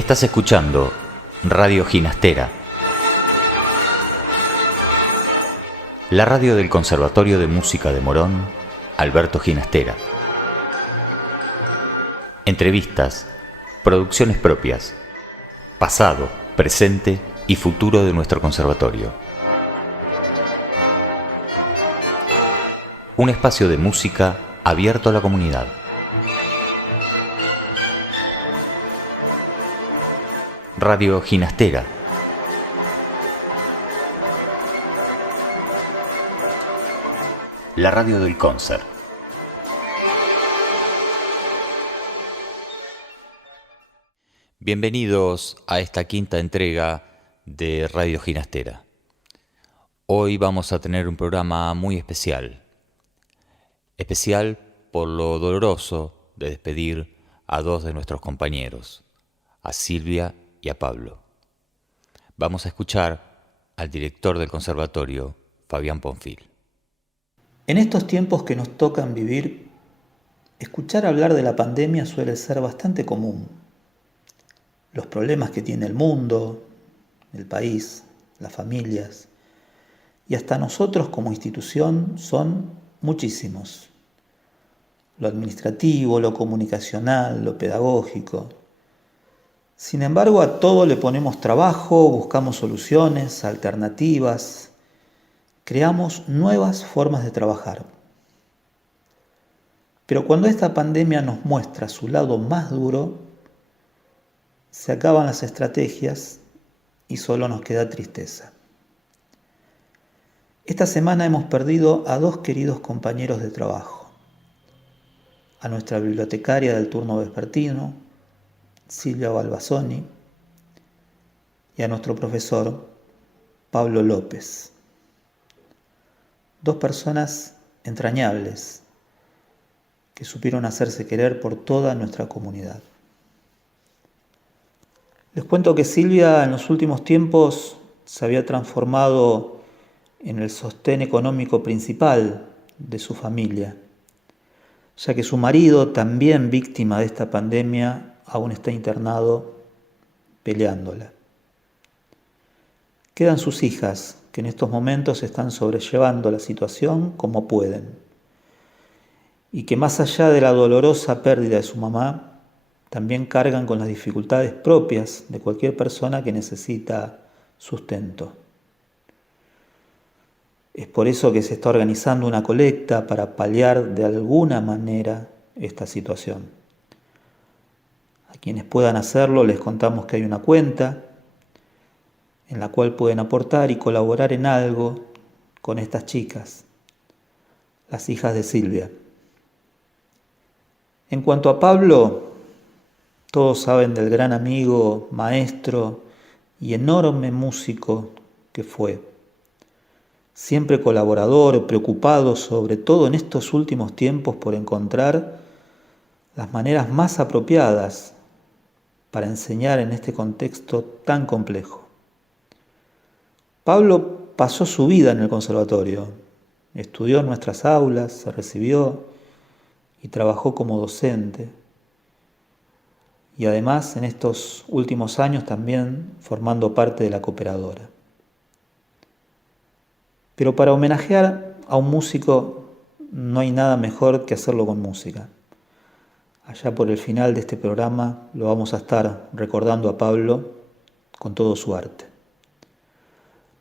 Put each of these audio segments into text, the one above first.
Estás escuchando Radio Ginastera, la radio del Conservatorio de Música de Morón, Alberto Ginastera. Entrevistas, producciones propias, pasado, presente y futuro de nuestro conservatorio. Un espacio de música abierto a la comunidad. Radio Ginastera. La radio del concert. Bienvenidos a esta quinta entrega de Radio Ginastera. Hoy vamos a tener un programa muy especial. Especial por lo doloroso de despedir a dos de nuestros compañeros, a Silvia y a Pablo. Vamos a escuchar al director del conservatorio, Fabián Ponfil. En estos tiempos que nos tocan vivir, escuchar hablar de la pandemia suele ser bastante común. Los problemas que tiene el mundo, el país, las familias y hasta nosotros como institución son muchísimos. Lo administrativo, lo comunicacional, lo pedagógico. Sin embargo, a todo le ponemos trabajo, buscamos soluciones, alternativas, creamos nuevas formas de trabajar. Pero cuando esta pandemia nos muestra su lado más duro, se acaban las estrategias y solo nos queda tristeza. Esta semana hemos perdido a dos queridos compañeros de trabajo, a nuestra bibliotecaria del turno vespertino, Silvia Balbasoni, y a nuestro profesor, Pablo López. Dos personas entrañables que supieron hacerse querer por toda nuestra comunidad. Les cuento que Silvia en los últimos tiempos se había transformado en el sostén económico principal de su familia, ya que su marido, también víctima de esta pandemia, aún está internado peleándola. Quedan sus hijas, que en estos momentos están sobrellevando la situación como pueden, y que más allá de la dolorosa pérdida de su mamá, también cargan con las dificultades propias de cualquier persona que necesita sustento. Es por eso que se está organizando una colecta para paliar de alguna manera esta situación. A quienes puedan hacerlo les contamos que hay una cuenta en la cual pueden aportar y colaborar en algo con estas chicas, las hijas de Silvia. En cuanto a Pablo, todos saben del gran amigo, maestro y enorme músico que fue. Siempre colaborador, preocupado sobre todo en estos últimos tiempos por encontrar las maneras más apropiadas para enseñar en este contexto tan complejo. Pablo pasó su vida en el conservatorio, estudió en nuestras aulas, se recibió y trabajó como docente. Y además en estos últimos años también formando parte de la cooperadora. Pero para homenajear a un músico no hay nada mejor que hacerlo con música. Allá por el final de este programa lo vamos a estar recordando a Pablo con todo su arte.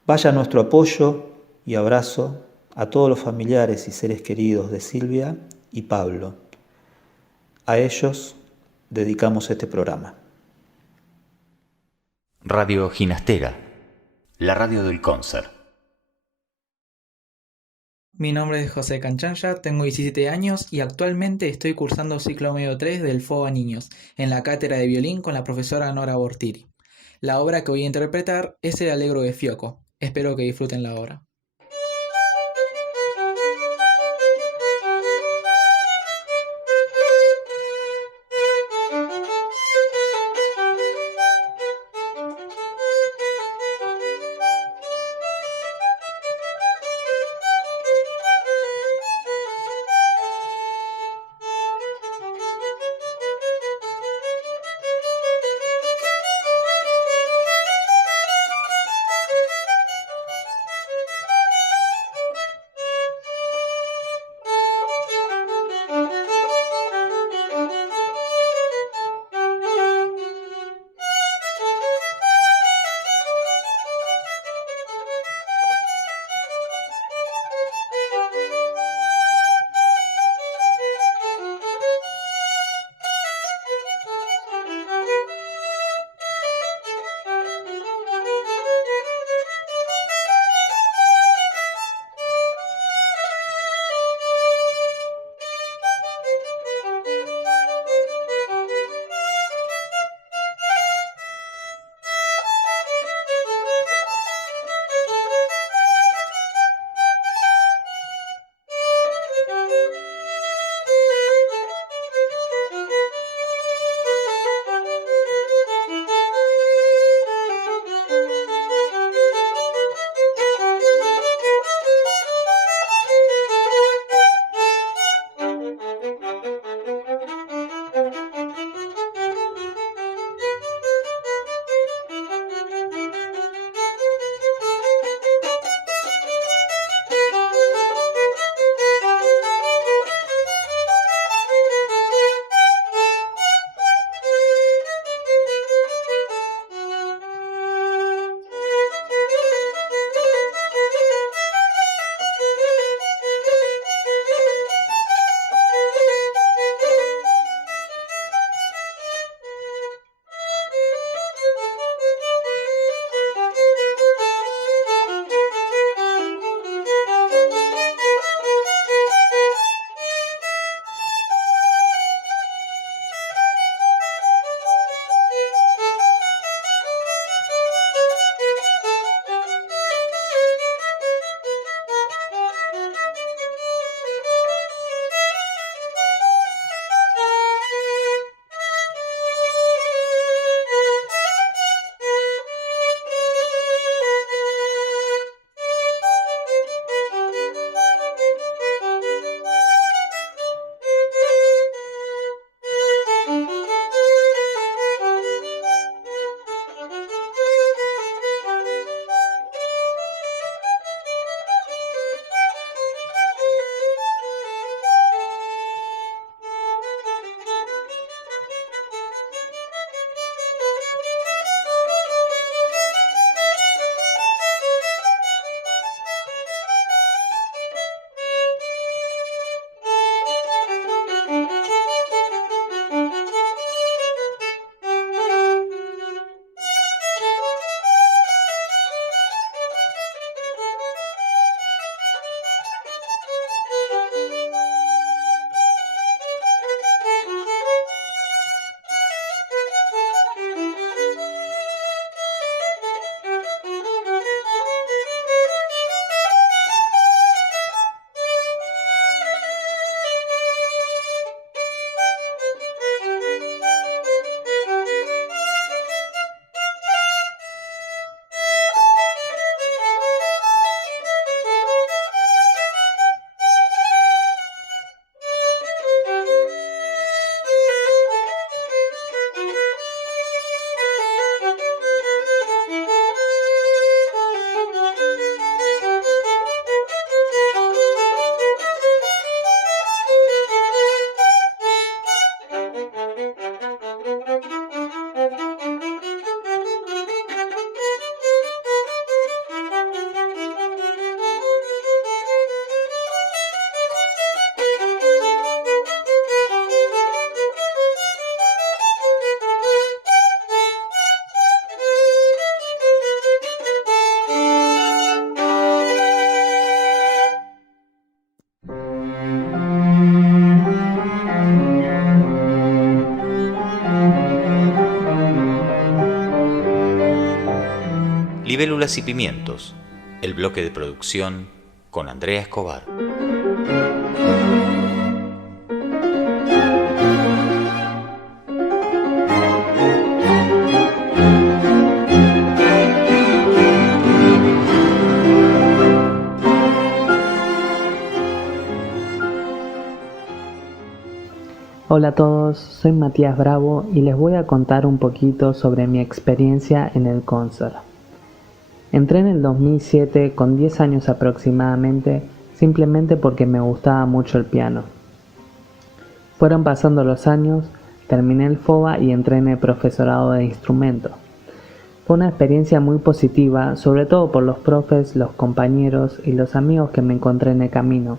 Vaya nuestro apoyo y abrazo a todos los familiares y seres queridos de Silvia y Pablo. A ellos dedicamos este programa. Radio Ginastera, la radio del concert. Mi nombre es José Canchancha, tengo 17 años y actualmente estoy cursando ciclo medio 3 del FOA Niños, en la cátedra de violín con la profesora Nora Bortiri. La obra que voy a interpretar es El Allegro de Fioco. Espero que disfruten la obra. Libélulas y Pimientos, el bloque de producción con Andrea Escobar. Hola a todos, soy Matías Bravo y les voy a contar un poquito sobre mi experiencia en el concert. Entré en el 2007 con 10 años aproximadamente, simplemente porque me gustaba mucho el piano. Fueron pasando los años, terminé el FOBA y entré en el profesorado de instrumento. Fue una experiencia muy positiva, sobre todo por los profes, los compañeros y los amigos que me encontré en el camino.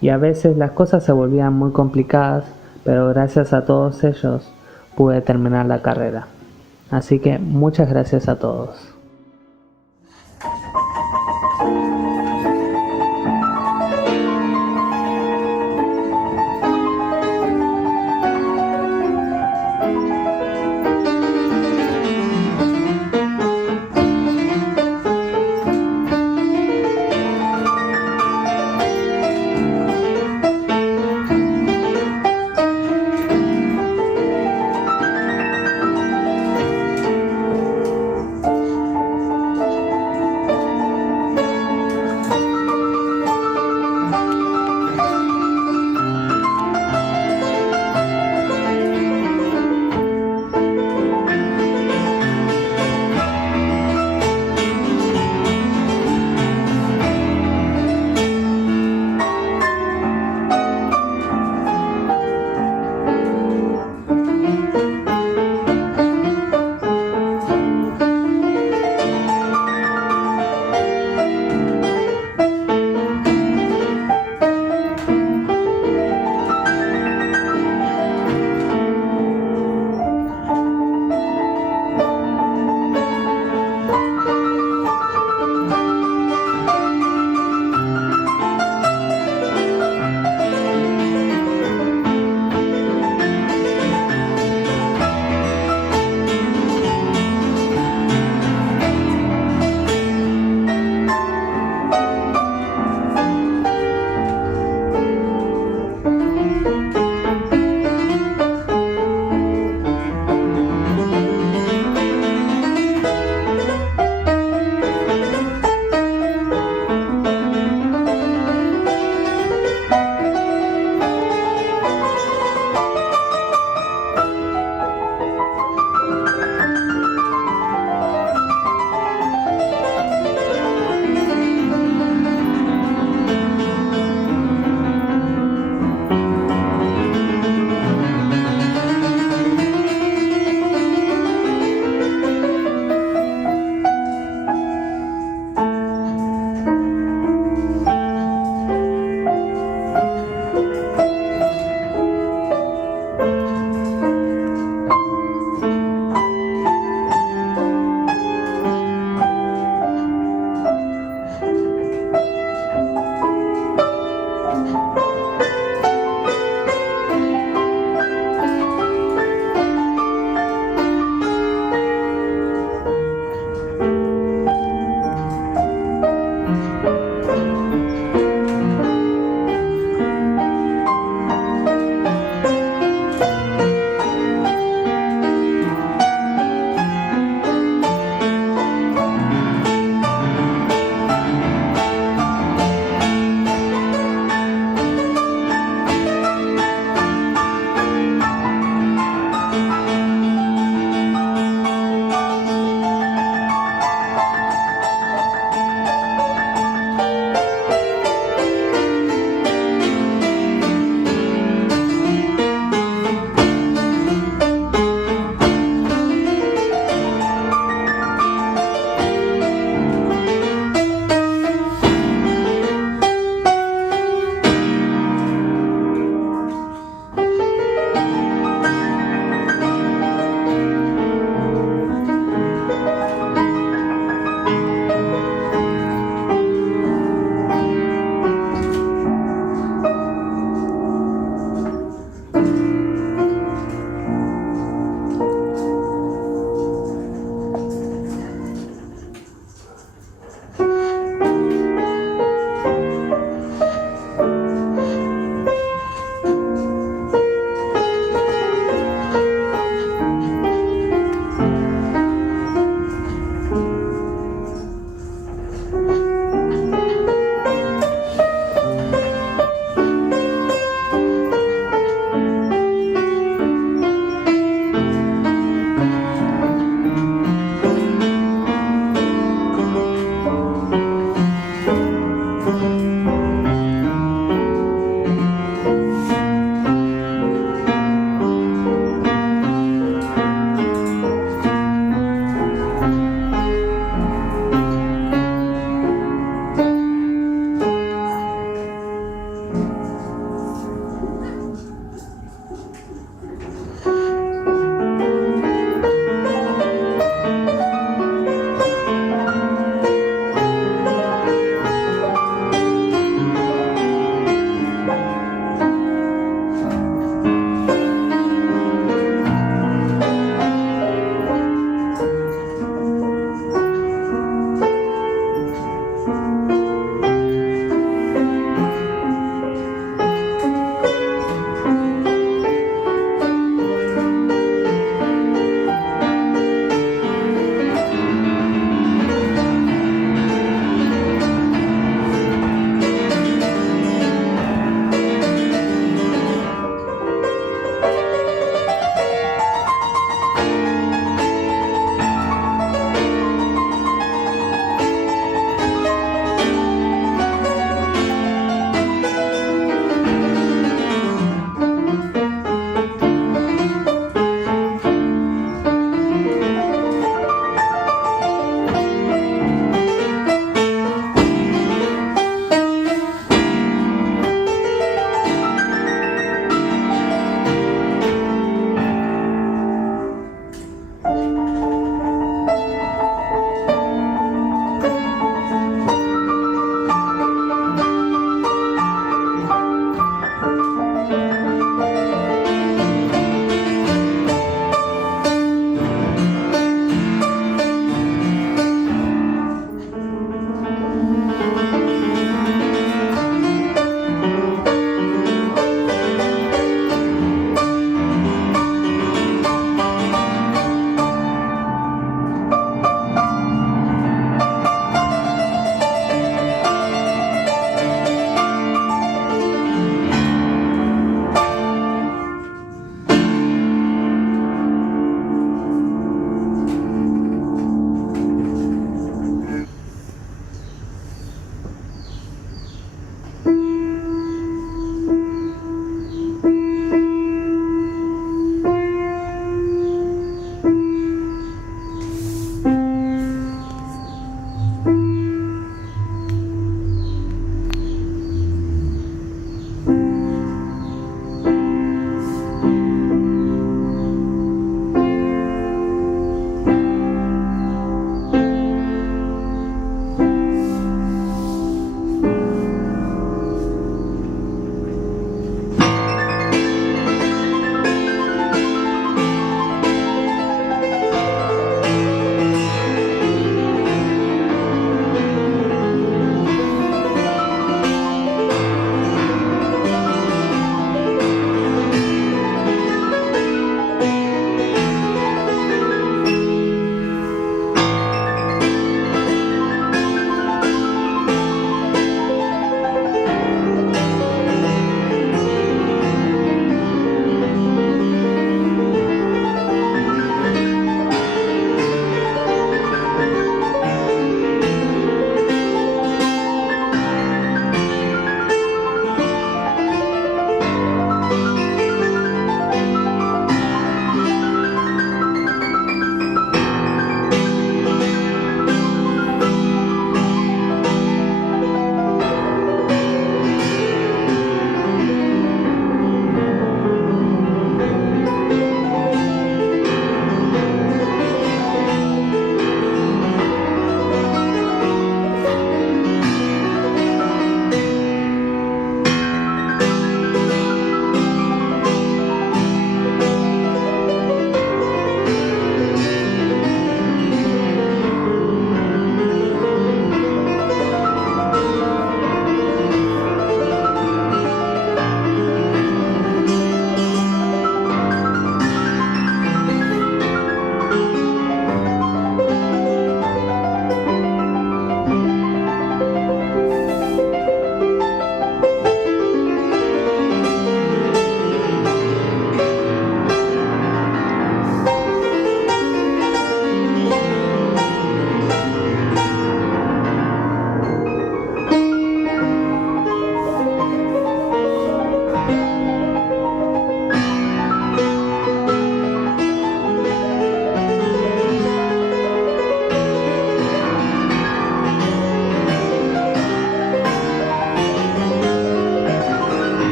Y a veces las cosas se volvían muy complicadas, pero gracias a todos ellos pude terminar la carrera. Así que muchas gracias a todos.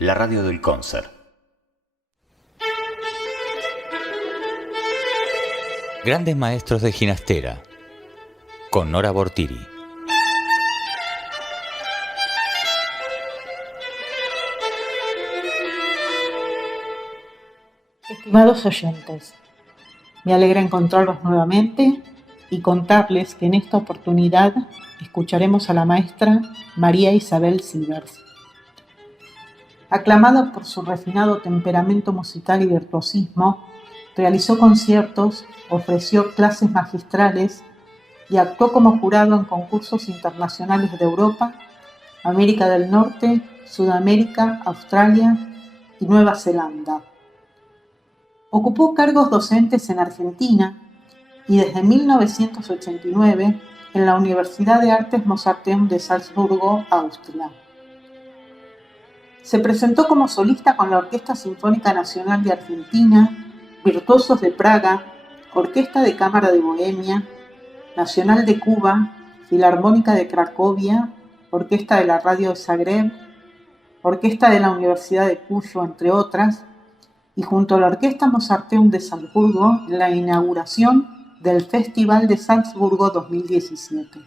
la radio del concert. Grandes maestros de Ginastera, con Nora Bortiri. Estimados oyentes, me alegra encontrarlos nuevamente y contarles que en esta oportunidad escucharemos a la maestra María Isabel Sivers. Aclamada por su refinado temperamento musical y virtuosismo, realizó conciertos, ofreció clases magistrales y actuó como jurado en concursos internacionales de Europa, América del Norte, Sudamérica, Australia y Nueva Zelanda. Ocupó cargos docentes en Argentina y desde 1989 en la Universidad de Artes Mozarteum de Salzburgo, Austria. Se presentó como solista con la Orquesta Sinfónica Nacional de Argentina, Virtuosos de Praga, Orquesta de Cámara de Bohemia, Nacional de Cuba, Filarmónica de Cracovia, Orquesta de la Radio de Zagreb, Orquesta de la Universidad de Cuyo, entre otras, y junto a la Orquesta Mozarteum de Salzburgo, la inauguración del Festival de Salzburgo 2017.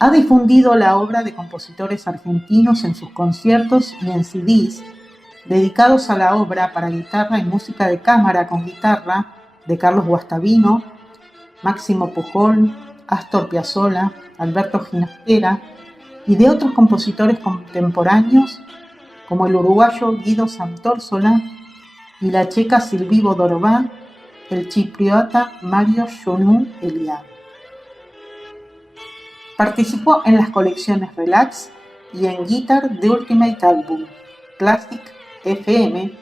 Ha difundido la obra de compositores argentinos en sus conciertos y en CDs dedicados a la obra para guitarra y música de cámara con guitarra de Carlos Guastavino, Máximo Pujol, Astor Piazzolla, Alberto Ginastera y de otros compositores contemporáneos como el uruguayo Guido Santórsola y la checa Sylvie Vodorová, el chipriota Mario Ioannou Eliade. Participó en las colecciones Relax y en Guitar The Ultimate Album, Classic FM,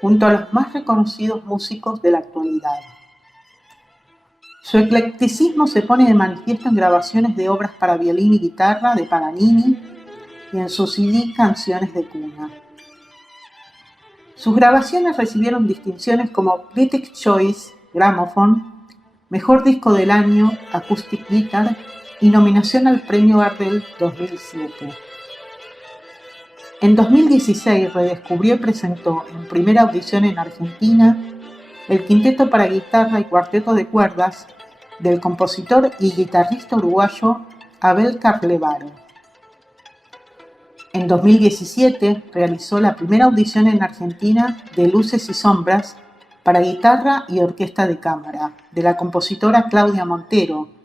junto a los más reconocidos músicos de la actualidad. Su eclecticismo se pone de manifiesto en grabaciones de obras para violín y guitarra de Paganini y en su CD Canciones de Cuna. Sus grabaciones recibieron distinciones como Critics' Choice Gramophone, Mejor Disco del Año Acoustic Guitar y nominación al Premio Gardel 2007. En 2016 redescubrió y presentó en primera audición en Argentina el quinteto para guitarra y cuarteto de cuerdas del compositor y guitarrista uruguayo Abel Carlevaro. En 2017 realizó la primera audición en Argentina de Luces y Sombras para guitarra y orquesta de cámara de la compositora Claudia Montero,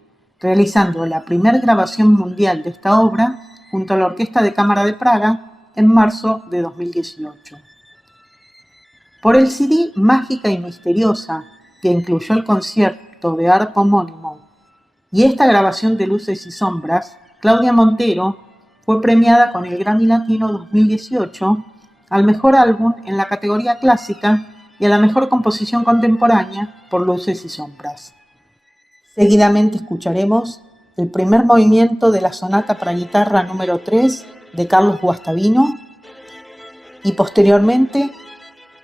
realizando la primera grabación mundial de esta obra junto a la Orquesta de Cámara de Praga en marzo de 2018. Por el CD Mágica y Misteriosa, que incluyó el concierto de arpa homónimo, y esta grabación de Luces y Sombras, Claudia Montero fue premiada con el Grammy Latino 2018 al mejor álbum en la categoría clásica y a la mejor composición contemporánea por Luces y Sombras. Seguidamente escucharemos el primer movimiento de la sonata para guitarra número 3 de Carlos Guastavino y posteriormente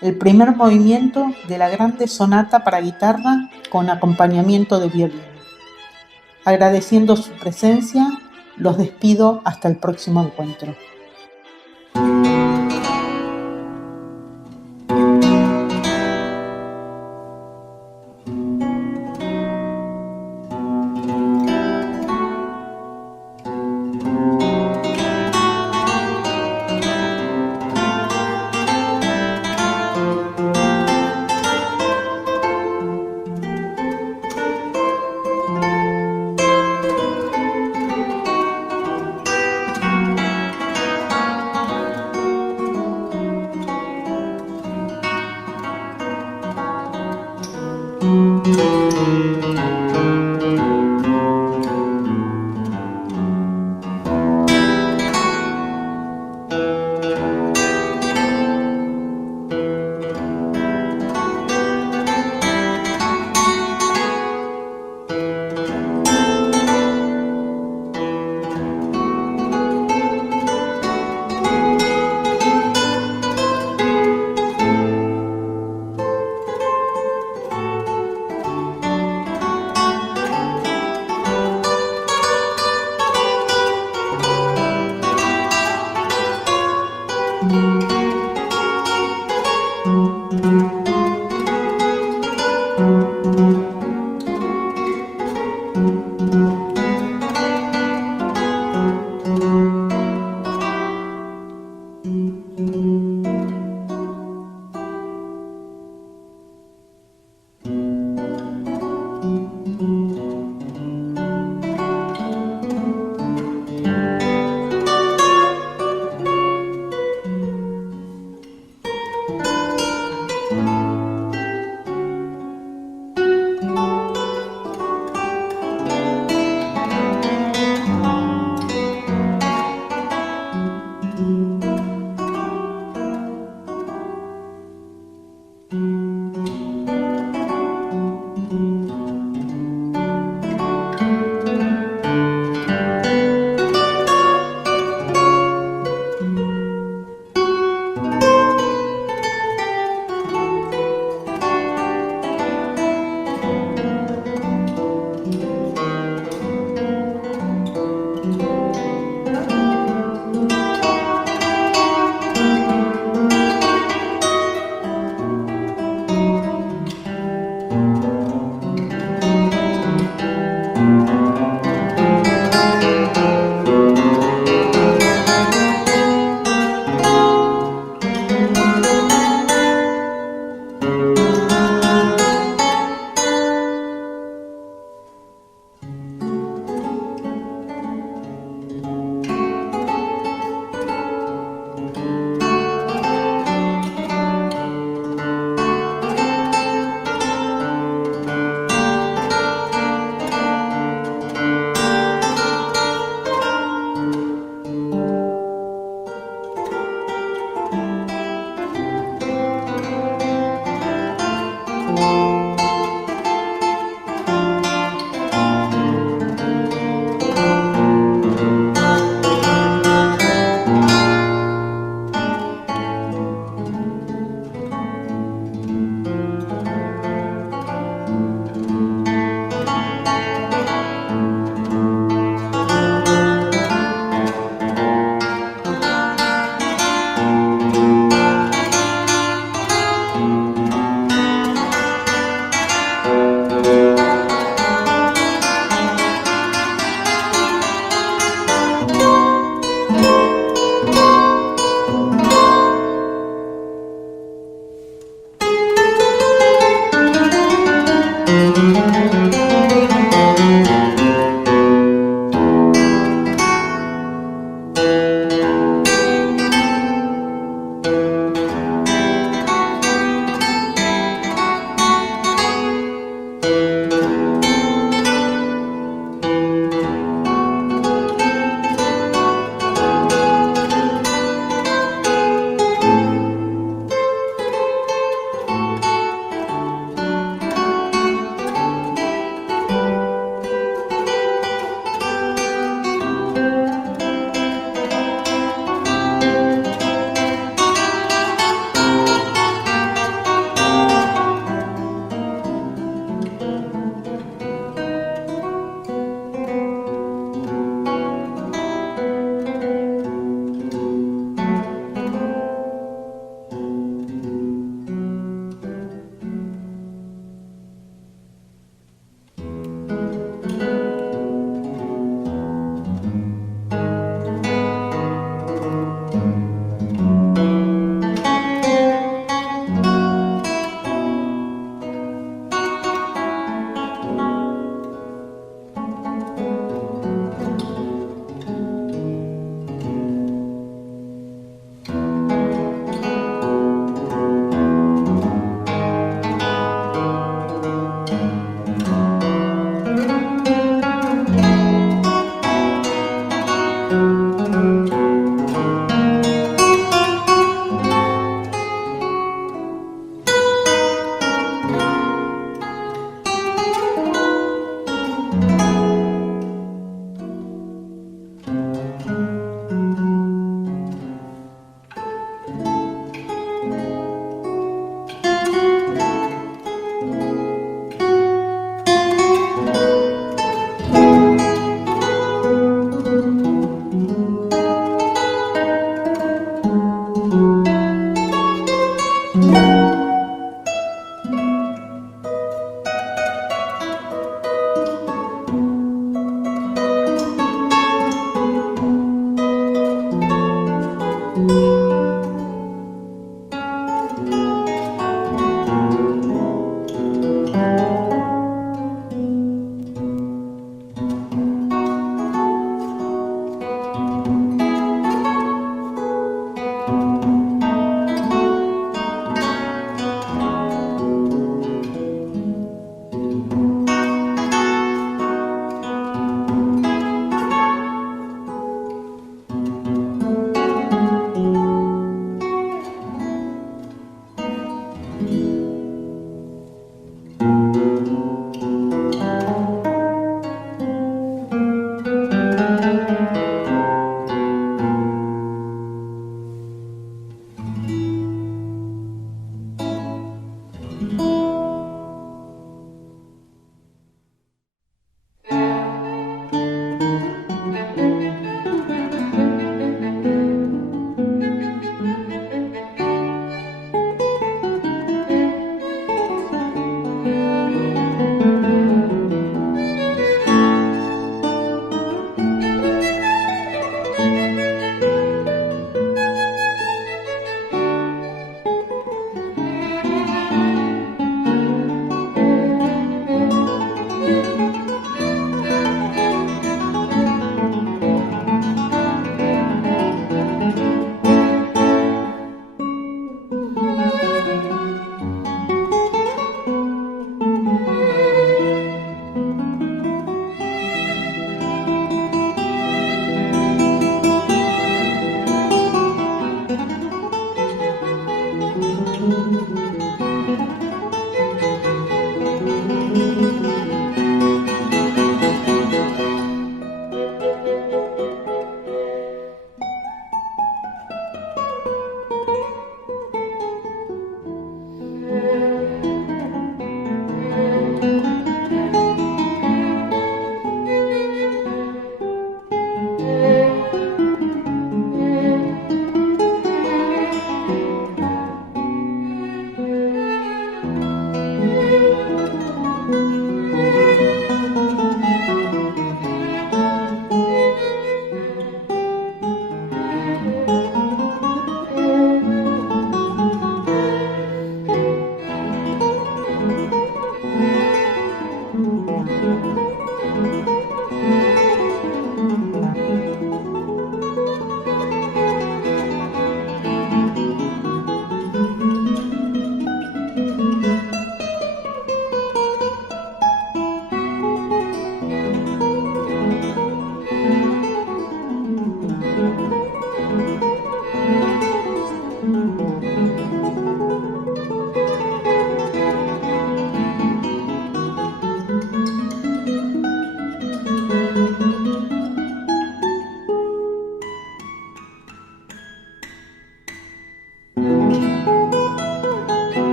el primer movimiento de la grande sonata para guitarra con acompañamiento de violín. Agradeciendo su presencia, los despido hasta el próximo encuentro.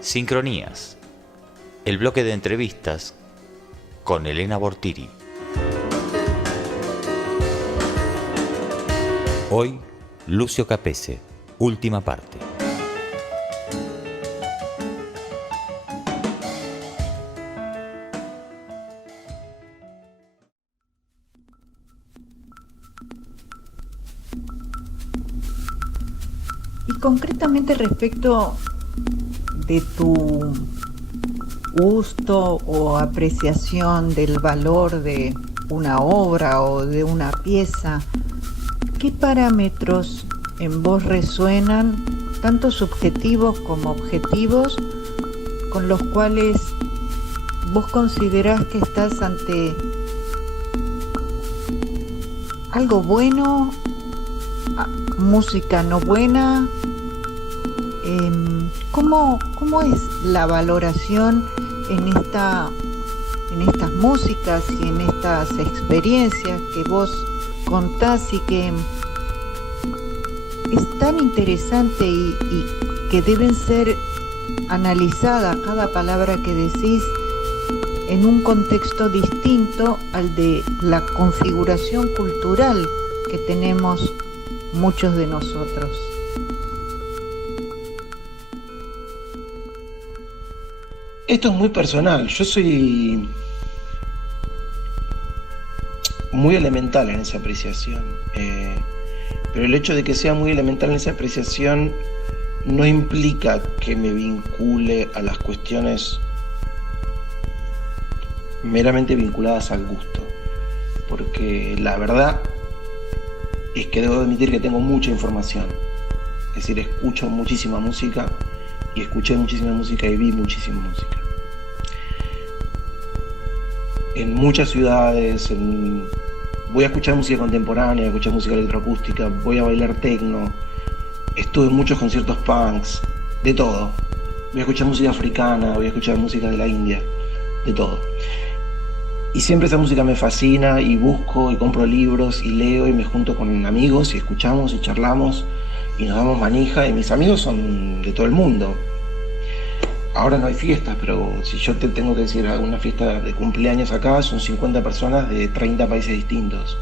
Sincronías, el bloque de entrevistas con Elena Bortiri. Hoy, Lucio Capese, última parte. Y concretamente respecto de tu gusto o apreciación del valor de una obra o de una pieza, ¿qué parámetros en vos resuenan, tanto subjetivos como objetivos, con los cuales vos considerás que estás ante algo bueno, música no buena? ¿Cómo es la valoración en estas músicas y en estas experiencias que vos contás y que es tan interesante y que deben ser analizadas cada palabra que decís en un contexto distinto al de la configuración cultural que tenemos muchos de nosotros? Esto es muy personal. Yo soy muy elemental en esa apreciación. Pero el hecho de que sea muy elemental en esa apreciación no implica que me vincule a las cuestiones meramente vinculadas al gusto. Porque la verdad es que debo admitir que tengo mucha información. Es decir, escucho muchísima música. Y escuché muchísima música y vi muchísima música. En muchas ciudades, voy a escuchar música contemporánea, voy a escuchar música electroacústica, voy a bailar techno, estuve en muchos conciertos punks, de todo. Voy a escuchar música africana, voy a escuchar música de la India, de todo. Y siempre esa música me fascina y busco y compro libros y leo y me junto con amigos y escuchamos y charlamos y nos damos manija, y mis amigos son de todo el mundo. Ahora no hay fiestas, pero si yo te tengo que decir alguna fiesta de cumpleaños acá, son 50 personas de 30 países distintos.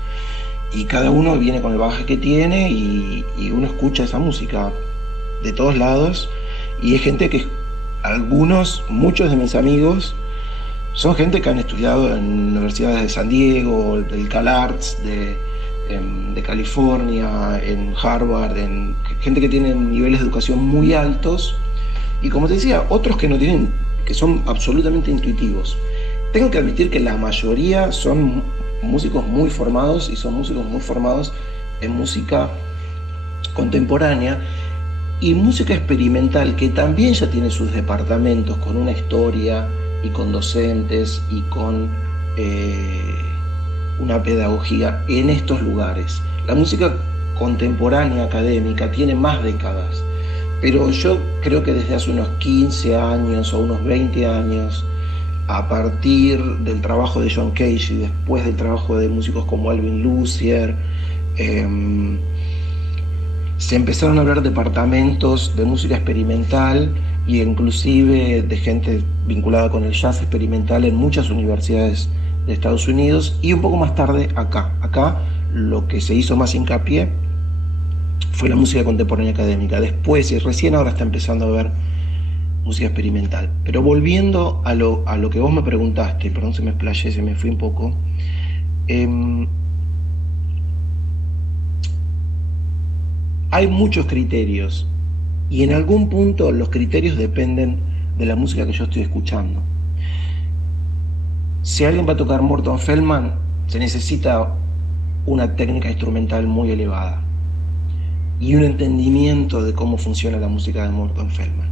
Y cada uno viene con el bagaje que tiene y uno escucha esa música de todos lados. Y hay gente que, muchos de mis amigos, son gente que han estudiado en universidades de San Diego, del CalArts, de California, en Harvard, gente que tiene niveles de educación muy altos. Y como te decía, otros que no tienen, que son absolutamente intuitivos. Tengo que admitir que la mayoría son músicos muy formados, y son músicos muy formados en música contemporánea y música experimental, que también ya tiene sus departamentos con una historia y con docentes y con una pedagogía en estos lugares. La música contemporánea académica tiene más décadas, pero yo creo que desde hace unos 15 años o unos 20 años, a partir del trabajo de John Cage y después del trabajo de músicos como Alvin Lucier, se empezaron a hablar departamentos de música experimental y inclusive de gente vinculada con el jazz experimental en muchas universidades de Estados Unidos, y un poco más tarde acá. Acá lo que se hizo más hincapié fue la música contemporánea académica. Después, y recién ahora está empezando a ver música experimental. Pero volviendo a lo que vos me preguntaste, perdón, se me explayé, se me fui un poco. Hay muchos criterios, y en algún punto los criterios dependen de la música que yo estoy escuchando. Si alguien va a tocar Morton Feldman, se necesita una técnica instrumental muy elevada y un entendimiento de cómo funciona la música de Morton Feldman.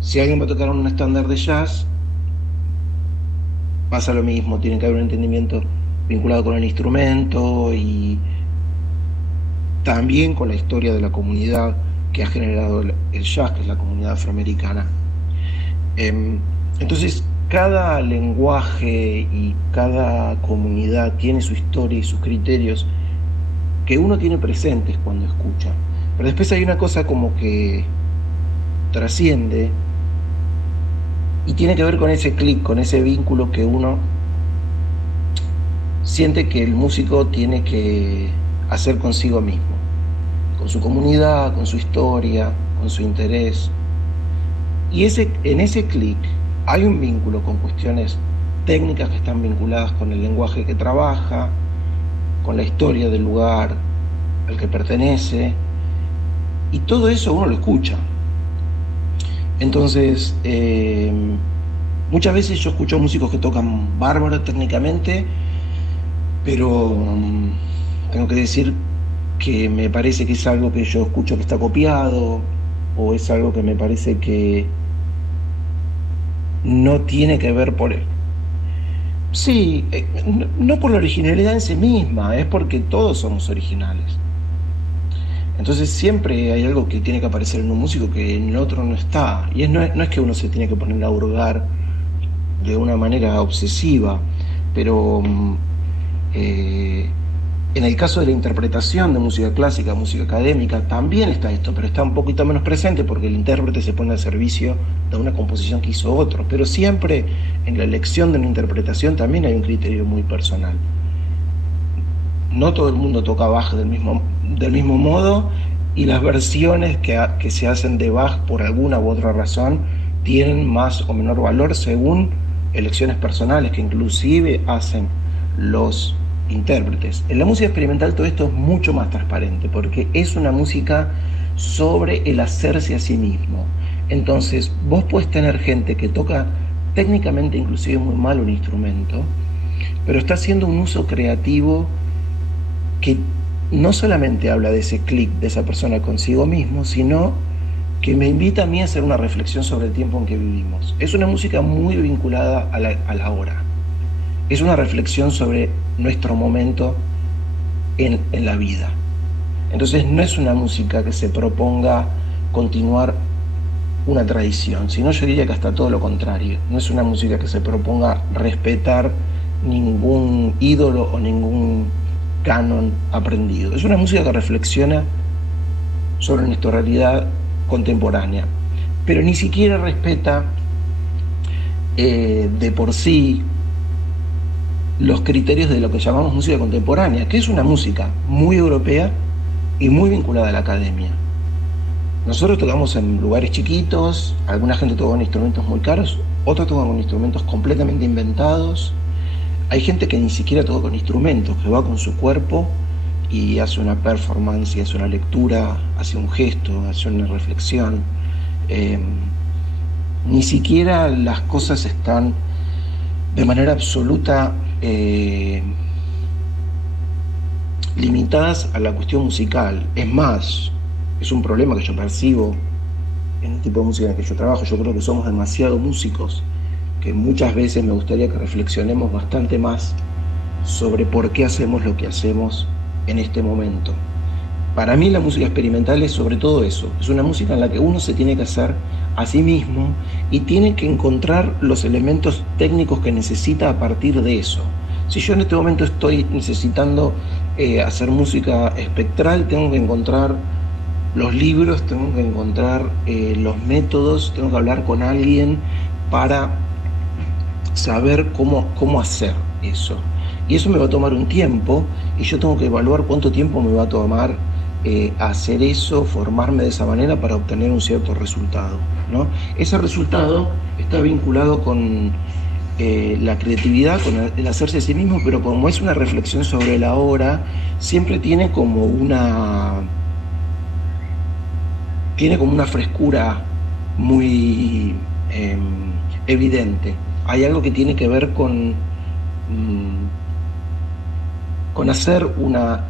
Si alguien va a tocar un estándar de jazz, pasa lo mismo, tiene que haber un entendimiento vinculado con el instrumento y también con la historia de la comunidad que ha generado el jazz, que es la comunidad afroamericana. Entonces, cada lenguaje y cada comunidad tiene su historia y sus criterios que uno tiene presentes cuando escucha. Pero después hay una cosa como que trasciende y tiene que ver con ese clic, con ese vínculo que uno siente que el músico tiene que hacer consigo mismo, con su comunidad, con su historia, con su interés. Y en ese clic hay un vínculo con cuestiones técnicas que están vinculadas con el lenguaje que trabaja, con la historia del lugar al que pertenece, y todo eso uno lo escucha. Entonces, muchas veces yo escucho músicos que tocan bárbaro técnicamente, pero tengo que decir que me parece que es algo que yo escucho que está copiado, o es algo que me parece que no tiene que ver por él. Sí, no por la originalidad en sí misma, es porque todos somos originales. Entonces siempre hay algo que tiene que aparecer en un músico que en el otro no está. Y no es que uno se tiene que poner a hurgar de una manera obsesiva, pero en el caso de la interpretación de música clásica, música académica, también está esto, pero está un poquito menos presente porque el intérprete se pone al servicio de una composición que hizo otro. Pero siempre en la elección de una interpretación también hay un criterio muy personal. No todo el mundo toca Bach del mismo modo, y las versiones que se hacen de Bach por alguna u otra razón tienen más o menor valor según elecciones personales que inclusive hacen los intérpretes. En la música experimental todo esto es mucho más transparente porque es una música sobre el hacerse a sí mismo. Entonces vos podés tener gente que toca técnicamente inclusive muy mal un instrumento, pero está haciendo un uso creativo que no solamente habla de ese clic de esa persona consigo mismo, sino que me invita a mí a hacer una reflexión sobre el tiempo en que vivimos. Es una música muy vinculada a la hora. Es una reflexión sobre nuestro momento en la vida. Entonces no es una música que se proponga continuar una tradición, sino yo diría que hasta todo lo contrario. No es una música que se proponga respetar ningún ídolo o ningún canon aprendido. Es una música que reflexiona sobre nuestra realidad contemporánea, pero ni siquiera respeta de por sí los criterios de lo que llamamos música contemporánea, que es una música muy europea y muy vinculada a la academia. Nosotros tocamos en lugares chiquitos, alguna gente toca con instrumentos muy caros, otros tocan con instrumentos completamente inventados. Hay gente que ni siquiera toca con instrumentos, que va con su cuerpo y hace una performance, y hace una lectura, hace un gesto, hace una reflexión. Ni siquiera las cosas están de manera absoluta limitadas a la cuestión musical. Es más, es un problema que yo percibo en el tipo de música en el que yo trabajo. Yo creo que somos demasiado músicos, que muchas veces me gustaría que reflexionemos bastante más sobre por qué hacemos lo que hacemos en este momento. Para mí la música experimental es sobre todo eso, es una música en la que uno se tiene que hacer a sí mismo y tiene que encontrar los elementos técnicos que necesita a partir de eso. Si yo en este momento estoy necesitando hacer música espectral, tengo que encontrar los libros, tengo que encontrar los métodos, tengo que hablar con alguien para saber cómo hacer eso. Y eso me va a tomar un tiempo, y yo tengo que evaluar cuánto tiempo me va a tomar hacer eso, formarme de esa manera para obtener un cierto resultado, ¿no? Ese resultado está vinculado con la creatividad, con el hacerse a sí mismo, pero como es una reflexión sobre la hora, siempre tiene como una frescura muy evidente. Hay algo que tiene que ver con hacer una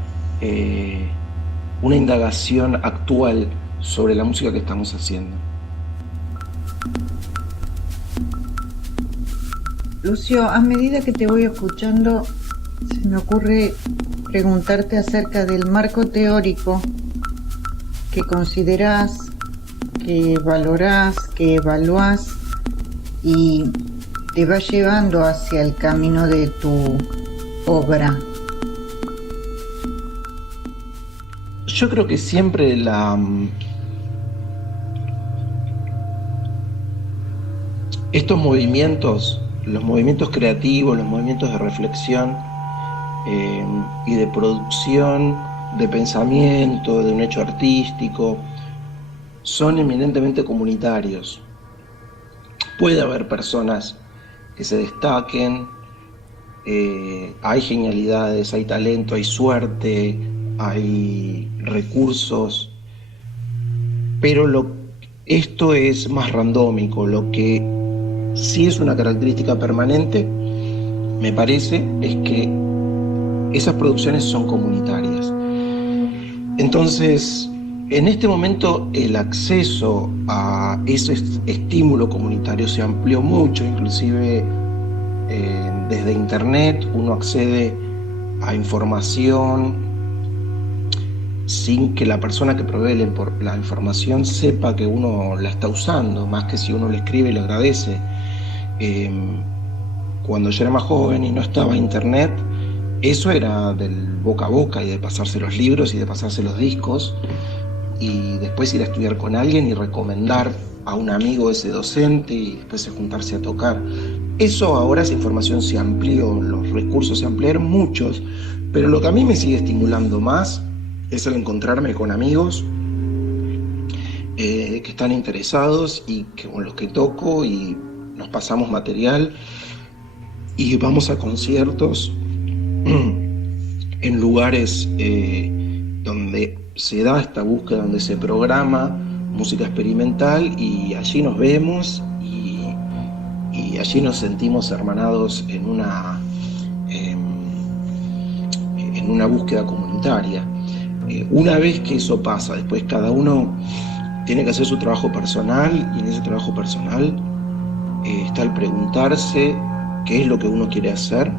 indagación actual sobre la música que estamos haciendo. Lucio, a medida que te voy escuchando, se me ocurre preguntarte acerca del marco teórico que considerás, que valorás, que evaluás y te va llevando hacia el camino de tu obra. Yo creo que siempre estos movimientos, los movimientos creativos, los movimientos de reflexión y de producción, de pensamiento, de un hecho artístico, son eminentemente comunitarios. Puede haber personas que se destaquen, hay genialidades, hay talento, hay suerte, hay recursos, pero esto es más randómico. Lo que sí es una característica permanente, me parece, es que esas producciones son comunitarias. Entonces, en este momento el acceso a ese estímulo comunitario se amplió mucho, inclusive desde internet uno accede a información sin que la persona que provee la información sepa que uno la está usando, más que si uno le escribe y le agradece. Cuando yo era más joven y no estaba internet, eso era del boca a boca y de pasarse los libros y de pasarse los discos y después ir a estudiar con alguien y recomendar a un amigo ese docente y después juntarse a tocar. Eso ahora, esa información se amplió, los recursos se ampliaron muchos, pero lo que a mí me sigue estimulando más es el encontrarme con amigos que están interesados y con los que toco y nos pasamos material y vamos a conciertos en lugares donde se da esta búsqueda, donde se programa música experimental y allí nos vemos y allí nos sentimos hermanados en una búsqueda comunitaria. Una vez que eso pasa, después cada uno tiene que hacer su trabajo personal y en ese trabajo personal está el preguntarse qué es lo que uno quiere hacer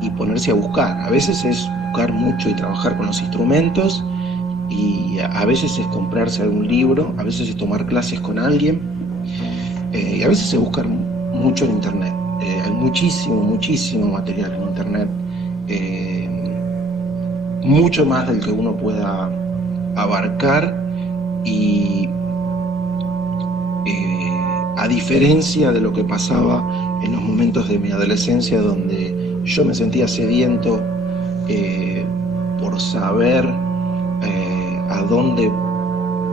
y ponerse a buscar. A veces es buscar mucho y trabajar con los instrumentos y a veces es comprarse algún libro, a veces es tomar clases con alguien, y a veces es buscar mucho en internet. Hay muchísimo material en internet, mucho más del que uno pueda abarcar, y a diferencia de lo que pasaba en los momentos de mi adolescencia, donde yo me sentía sediento por saber a dónde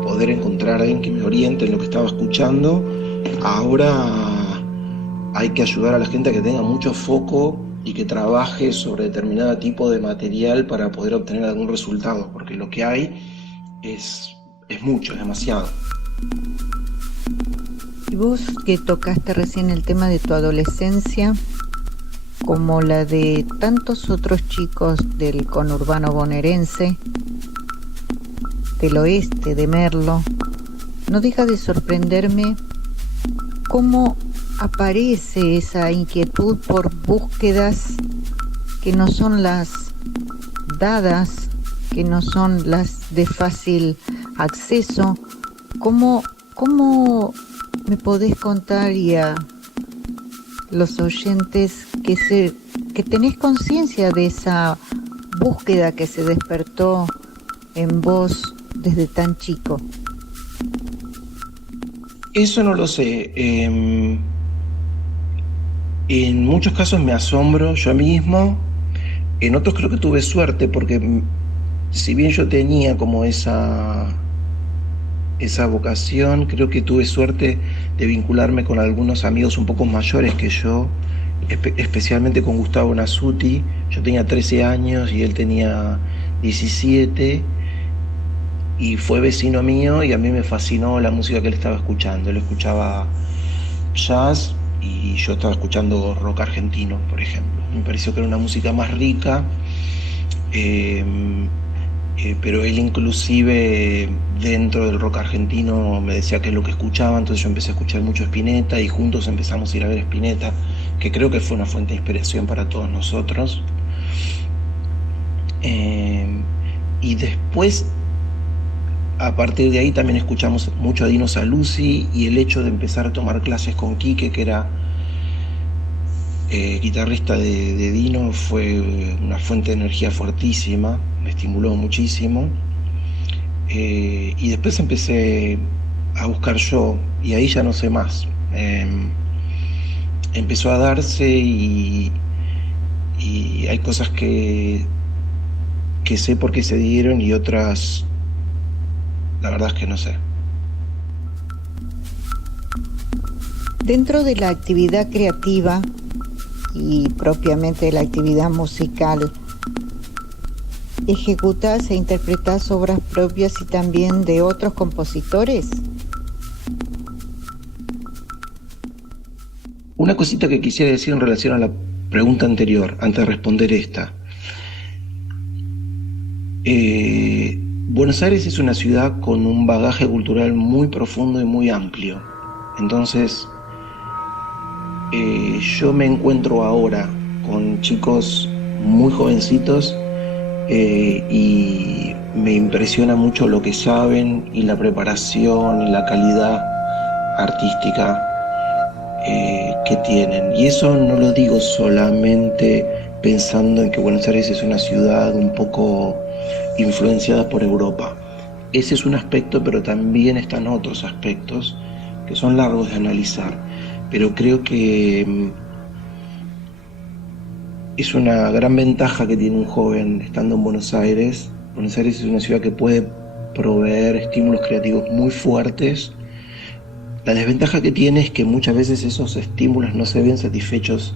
poder encontrar a alguien que me oriente en lo que estaba escuchando, ahora hay que ayudar a la gente a que tenga mucho foco y que trabaje sobre determinado tipo de material para poder obtener algún resultado, porque lo que hay es mucho, es demasiado. Y vos que tocaste recién el tema de tu adolescencia, como la de tantos otros chicos del conurbano bonaerense, del oeste, de Merlo, no deja de sorprenderme cómo aparece esa inquietud por búsquedas que no son las dadas, que no son las de fácil acceso. ¿Cómo me podés contar, y a los oyentes, que tenés conciencia de esa búsqueda que se despertó en vos desde tan chico? Eso no lo sé. En muchos casos me asombro yo mismo, en otros creo que tuve suerte, porque si bien yo tenía como esa vocación, creo que tuve suerte de vincularme con algunos amigos un poco mayores que yo, especialmente con Gustavo Nasuti. Yo tenía 13 años y él tenía 17, y fue vecino mío, y a mí me fascinó la música que él estaba escuchando. Él escuchaba jazz y yo estaba escuchando rock argentino, por ejemplo. Me pareció que era una música más rica, pero él inclusive dentro del rock argentino me decía qué es lo que escuchaba, entonces yo empecé a escuchar mucho Spinetta, y juntos empezamos a ir a ver Spinetta, que creo que fue una fuente de inspiración para todos nosotros. Y después, a partir de ahí, también escuchamos mucho a Dino Saluzzi, y el hecho de empezar a tomar clases con Quique, que era guitarrista de Dino, fue una fuente de energía fuertísima, me estimuló muchísimo. Y después empecé a buscar yo, y ahí ya no sé más. Empezó a darse, y hay cosas que sé por qué se dieron, y otras la verdad es que no sé. Dentro de la actividad creativa y propiamente de la actividad musical, ¿ejecutás e interpretás obras propias y también de otros compositores? Una cosita que quisiera decir en relación a la pregunta anterior, antes de responder esta. Buenos Aires es una ciudad con un bagaje cultural muy profundo y muy amplio. Entonces, yo me encuentro ahora con chicos muy jovencitos, y me impresiona mucho lo que saben, y la preparación y la calidad artística que tienen. Y eso no lo digo solamente pensando en que Buenos Aires es una ciudad un poco influenciada por Europa. Ese es un aspecto, pero también están otros aspectos que son largos de analizar. Pero creo que es una gran ventaja que tiene un joven estando en Buenos Aires. Buenos Aires es una ciudad que puede proveer estímulos creativos muy fuertes. La desventaja que tiene es que muchas veces esos estímulos no se ven satisfechos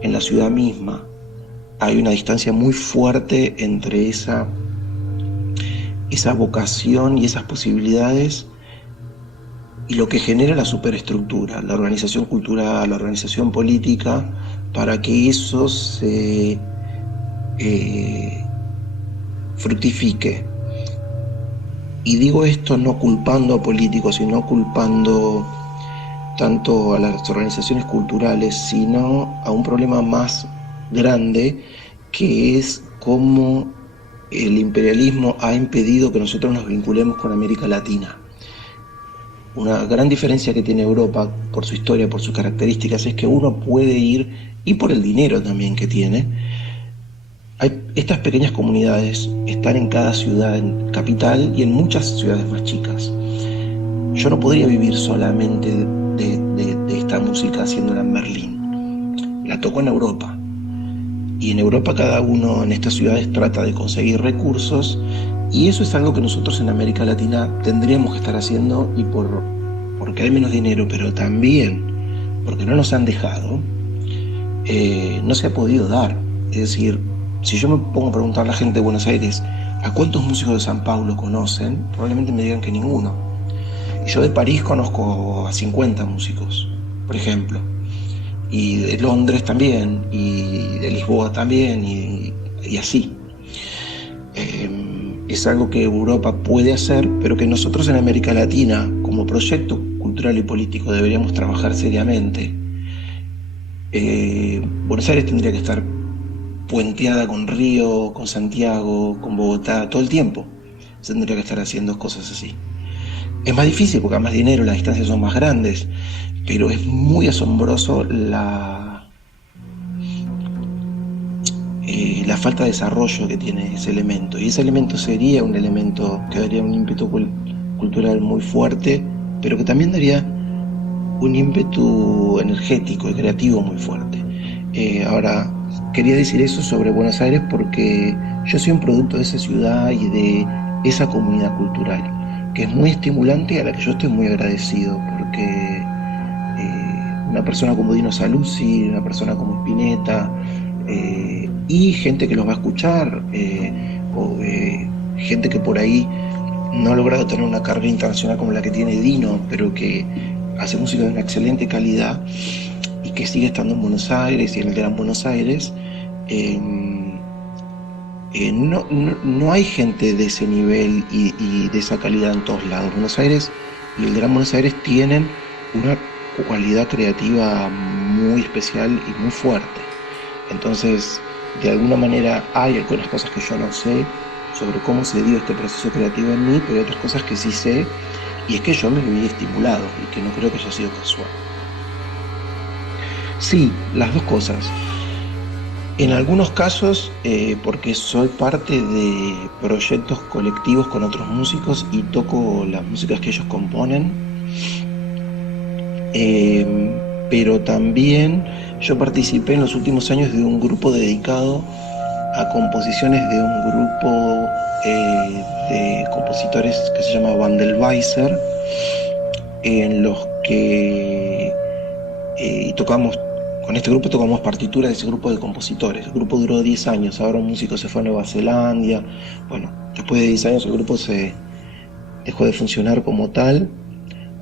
en la ciudad misma. Hay una distancia muy fuerte entre esa vocación y esas posibilidades y lo que genera la superestructura, la organización cultural, la organización política, para que eso se fructifique. Y digo esto no culpando a políticos, sino culpando tanto a las organizaciones culturales, sino a un problema más grande, que es cómo el imperialismo ha impedido que nosotros nos vinculemos con América Latina. Una gran diferencia que tiene Europa por su historia, por sus características, es que uno puede ir, y por el dinero también que tiene. Estas pequeñas comunidades están en cada ciudad, en capital y en muchas ciudades más chicas. Yo no podría vivir solamente de esta música haciéndola en Berlín. La toco en Europa. Y en Europa cada uno en estas ciudades trata de conseguir recursos, y eso es algo que nosotros en América Latina tendríamos que estar haciendo, y porque hay menos dinero, pero también porque no nos han dejado, no se ha podido dar. Es decir, si yo me pongo a preguntar a la gente de Buenos Aires a cuántos músicos de San Paulo conocen, probablemente me digan que ninguno. Y yo de París conozco a 50 músicos, por ejemplo. Y de Londres también, y de Lisboa también, y así. Es algo que Europa puede hacer, pero que nosotros en América Latina, como proyecto cultural y político, deberíamos trabajar seriamente. Buenos Aires tendría que estar puenteada con Río, con Santiago, con Bogotá, todo el tiempo. Se tendría que estar haciendo cosas así. Es más difícil porque hay más dinero, las distancias son más grandes, pero es muy asombroso la falta de desarrollo que tiene ese elemento. Y ese elemento sería un elemento que daría un ímpetu cultural muy fuerte, pero que también daría un ímpetu energético y creativo muy fuerte. Ahora, quería decir eso sobre Buenos Aires porque yo soy un producto de esa ciudad y de esa comunidad cultural, que es muy estimulante y a la que yo estoy muy agradecido, porque una persona como Dino Saluzzi, una persona como Spinetta, y gente que los va a escuchar, gente que por ahí no ha logrado tener una carrera internacional como la que tiene Dino, pero que hace música de una excelente calidad y que sigue estando en Buenos Aires y en el Gran Buenos Aires. No hay gente de ese nivel y de esa calidad en todos lados. Buenos Aires y el Gran Buenos Aires tienen una cualidad creativa muy especial y muy fuerte. Entonces, de alguna manera hay algunas cosas que yo no sé sobre cómo se dio este proceso creativo en mí, pero hay otras cosas que sí sé, y es que yo me vi estimulado y que no creo que haya sido casual. Sí, las dos cosas. En algunos casos, porque soy parte de proyectos colectivos con otros músicos y toco las músicas que ellos componen, pero también yo participé en los últimos años de un grupo dedicado a composiciones de un grupo de compositores que se llama Wandelweiser, en los que con este grupo tocamos partituras de ese grupo de compositores. El grupo duró 10 años, ahora un músico se fue a Nueva Zelanda. Bueno, después de 10 años el grupo se dejó de funcionar como tal.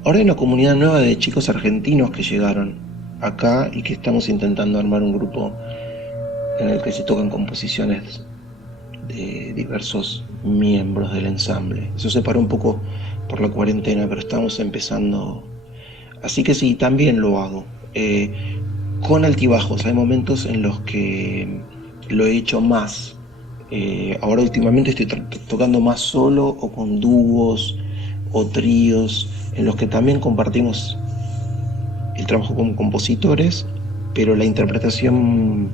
Ahora hay una comunidad nueva de chicos argentinos que llegaron acá y que estamos intentando armar un grupo en el que se tocan composiciones de diversos miembros del ensamble. Eso se paró un poco por la cuarentena, pero estamos empezando. Así que sí, también lo hago. Con altibajos, hay momentos en los que lo he hecho más. Ahora últimamente estoy tocando más solo o con dúos o tríos, en los que también compartimos el trabajo como compositores, pero la interpretación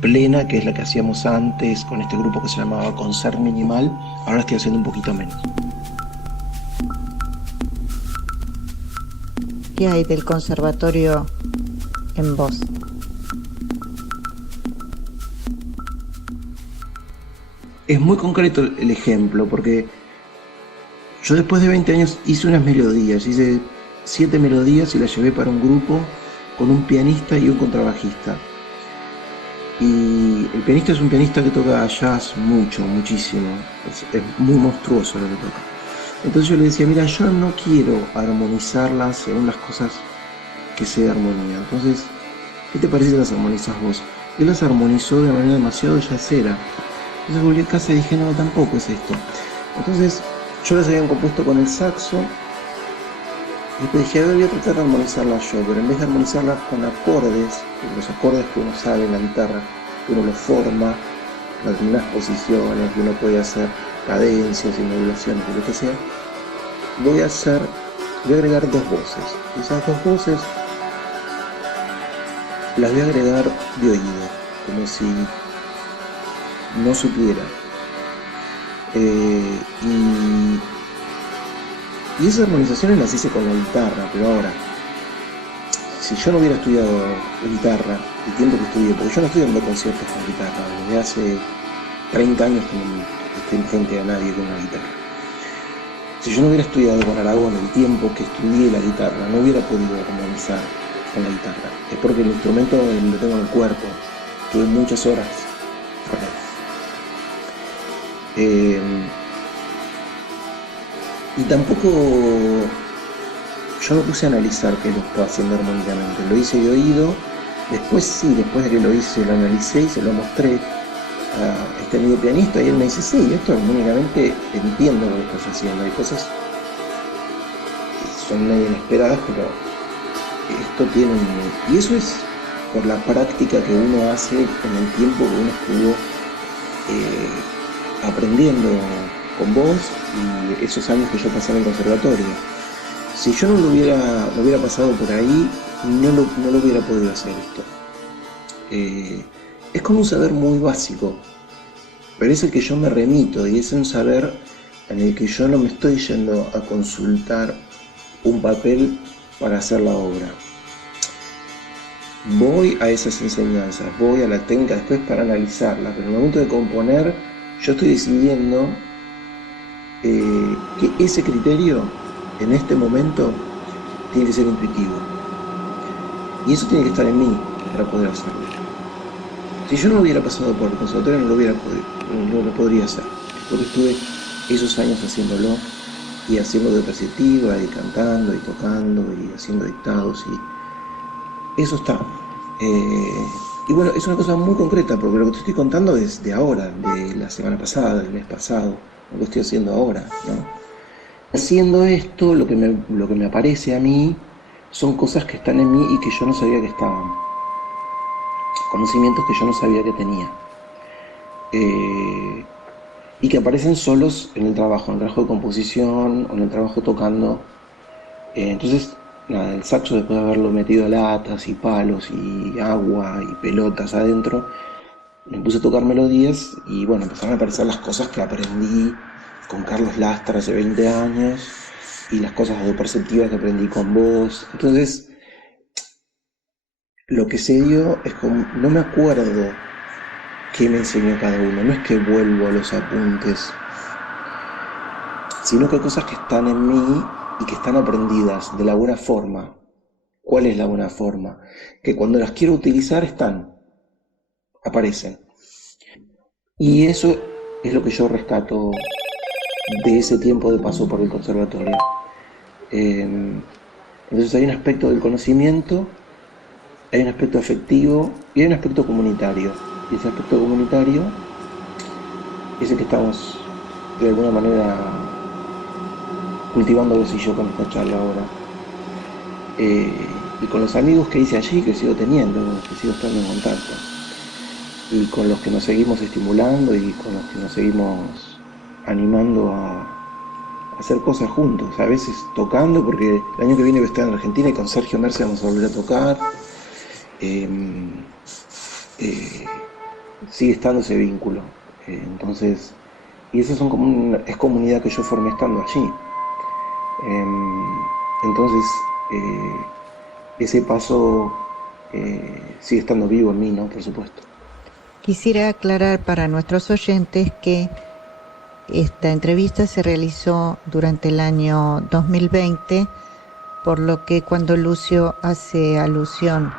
plena, que es la que hacíamos antes con este grupo que se llamaba Concert Minimal, ahora estoy haciendo un poquito menos. ¿Qué hay del conservatorio en vos? Es muy concreto el ejemplo, porque yo después de 20 años hice unas melodías, hice 7 melodías y las llevé para un grupo con un pianista y un contrabajista. Y el pianista es un pianista que toca jazz muchísimo, es muy monstruoso lo que toca. Entonces yo le decía, mira, yo no quiero armonizarlas según las cosas que sé de armonía. Entonces, ¿qué te parece que las armonizas vos? Él las armonizó de manera demasiado jazzera. Entonces volví a casa y dije, no, tampoco es esto. Entonces, yo las había compuesto con el saxo. Y después dije, a ver, voy a tratar de armonizarlas yo, pero en vez de armonizarlas con acordes, los acordes que uno sabe en la guitarra, que uno los forma, determinadas posiciones, y uno puede hacer cadencias y modulaciones y lo que sea, voy a agregar 2 voces. Esas 2 voces las voy a agregar de oído, como si no supiera. Y esas armonizaciones las hice con la guitarra, pero ahora, si yo no hubiera estudiado guitarra el tiempo que estudié, porque yo no estoy dando conciertos con guitarra, desde hace 30 años que no estoy enfrente a nadie con una guitarra. Si yo no hubiera estudiado con Aragón el tiempo que estudié la guitarra, no hubiera podido armonizar con la guitarra. Es porque el instrumento lo tengo en el cuerpo, tuve muchas horas con él. Y tampoco yo me puse a analizar qué lo estaba haciendo armónicamente. Lo hice de oído, después de que lo hice, lo analicé y se lo mostré a este amigo pianista y él me dice, sí, esto armónicamente entiendo lo que estás haciendo. Hay cosas que son medio inesperadas, pero esto tiene un... Y eso es por la práctica que uno hace en el tiempo que uno estuvo aprendiendo con vos y esos años que yo pasé en el conservatorio. Si yo no hubiera pasado por ahí, no lo hubiera podido hacer esto. Es como un saber muy básico, pero es el que yo me remito y es un saber en el que yo no me estoy yendo a consultar un papel para hacer la obra. Voy a esas enseñanzas, voy a la técnica después para analizarla, pero en el momento de componer yo estoy decidiendo que ese criterio en este momento tiene que ser intuitivo y eso tiene que estar en mí para poder hacerlo. Si yo no hubiera pasado por el conservatorio no lo podría hacer, porque estuve esos años haciéndolo y haciendo de recitativa y cantando y tocando y haciendo dictados y eso está. Y bueno, es una cosa muy concreta porque lo que te estoy contando es de ahora, de la semana pasada, del mes pasado, lo que estoy haciendo ahora, ¿no? Haciendo esto, lo que me aparece a mí son cosas que están en mí y que yo no sabía que estaban. Conocimientos que yo no sabía que tenía. Y que aparecen solos en el trabajo de composición o en el trabajo tocando. Entonces, nada, el saxo, después de haberlo metido latas y palos y agua y pelotas adentro, me puse a tocar melodías y bueno, empezaron a aparecer las cosas que aprendí con Carlos Lastra hace 20 años y las cosas perceptivas que aprendí con vos. Entonces, lo que se dio es como, no me acuerdo qué me enseñó cada uno, no es que vuelvo a los apuntes, sino que hay cosas que están en mí y que están aprendidas de la buena forma. ¿Cuál es la buena forma? Que cuando las quiero utilizar aparecen. Y eso es lo que yo rescato de ese tiempo de paso por el conservatorio. Entonces hay un aspecto del conocimiento, hay un aspecto afectivo y hay un aspecto comunitario. Y ese aspecto comunitario es el que estamos de alguna manera cultivando vos y yo con esta charla ahora. Y con los amigos que hice allí, que sigo teniendo, que sigo estando en contacto. Y con los que nos seguimos estimulando y con los que nos seguimos animando a hacer cosas juntos. A veces tocando, porque el año que viene voy a estar en Argentina y con Sergio Merce vamos a volver a tocar. Sigue estando ese vínculo. Entonces, y eso es comunidad que yo formé estando allí. Entonces, ese paso sigue estando vivo en mí, ¿no? Por supuesto. Quisiera aclarar para nuestros oyentes que esta entrevista se realizó durante el año 2020, por lo que cuando Lucio hace alusión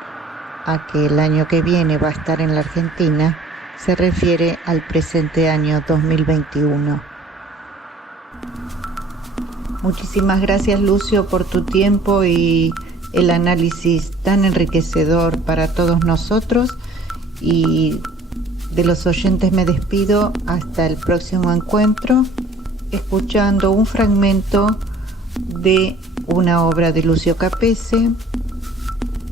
a que el año que viene va a estar en la Argentina, se refiere al presente año 2021. Muchísimas gracias, Lucio, por tu tiempo y el análisis tan enriquecedor para todos nosotros, y de los oyentes me despido hasta el próximo encuentro, escuchando un fragmento de una obra de Lucio Capece,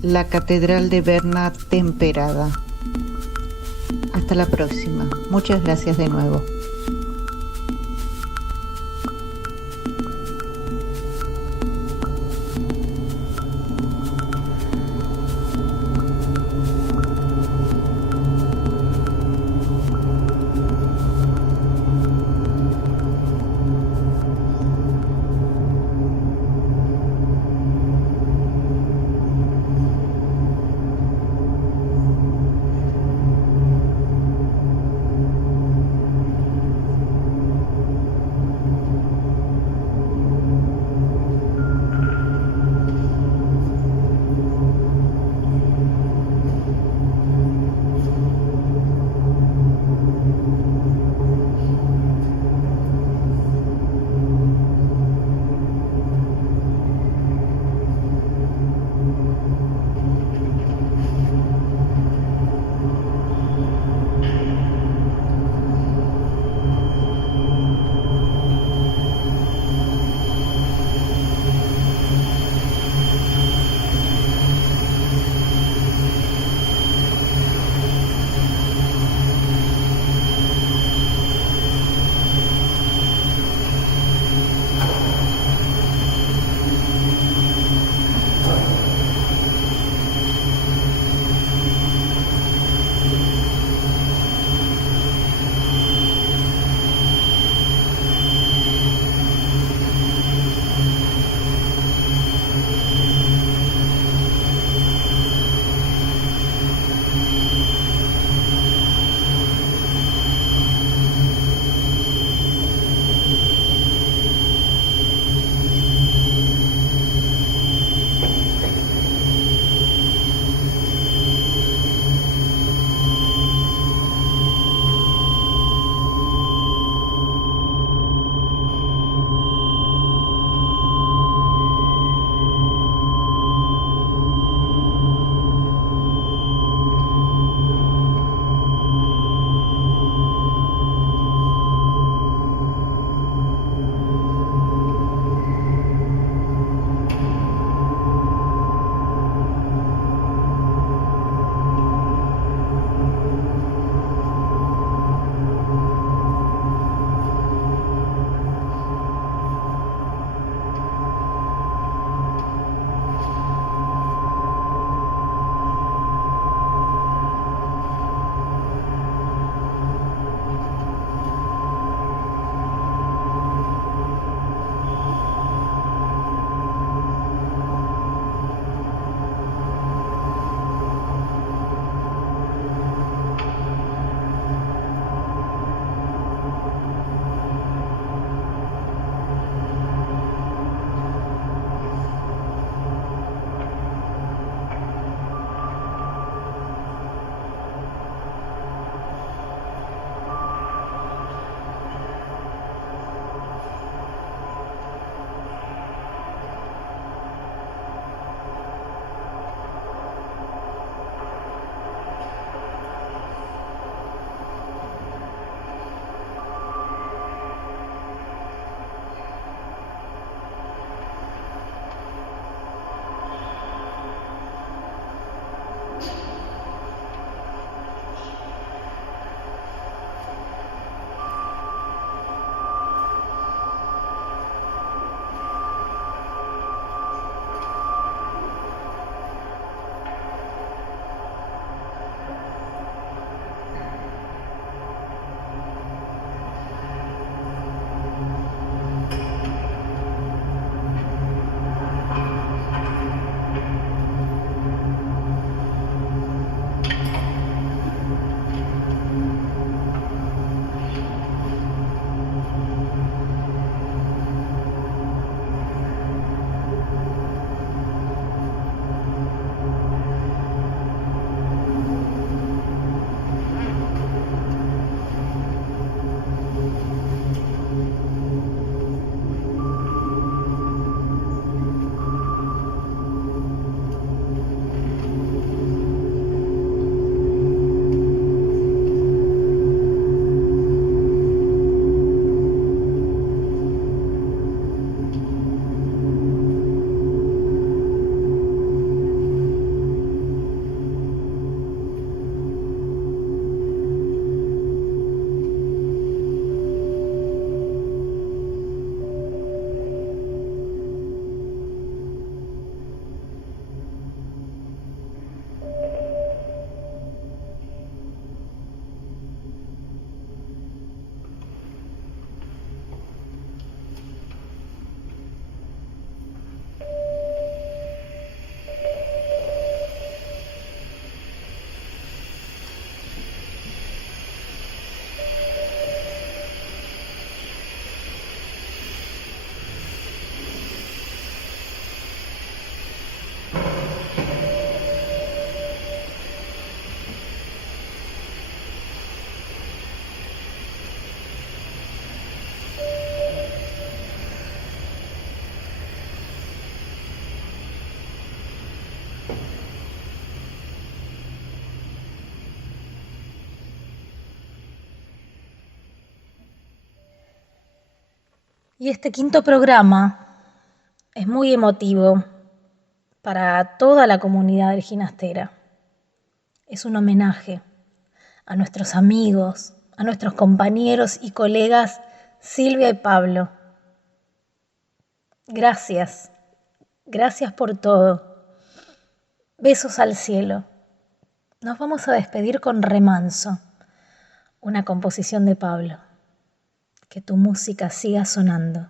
La Catedral de Berna Temperada. Hasta la próxima. Muchas gracias de nuevo. Y este quinto programa es muy emotivo para toda la comunidad del Ginastera. Es un homenaje a nuestros amigos, a nuestros compañeros y colegas Silvia y Pablo. Gracias, gracias por todo. Besos al cielo. Nos vamos a despedir con Remanso, una composición de Pablo. Que tu música siga sonando.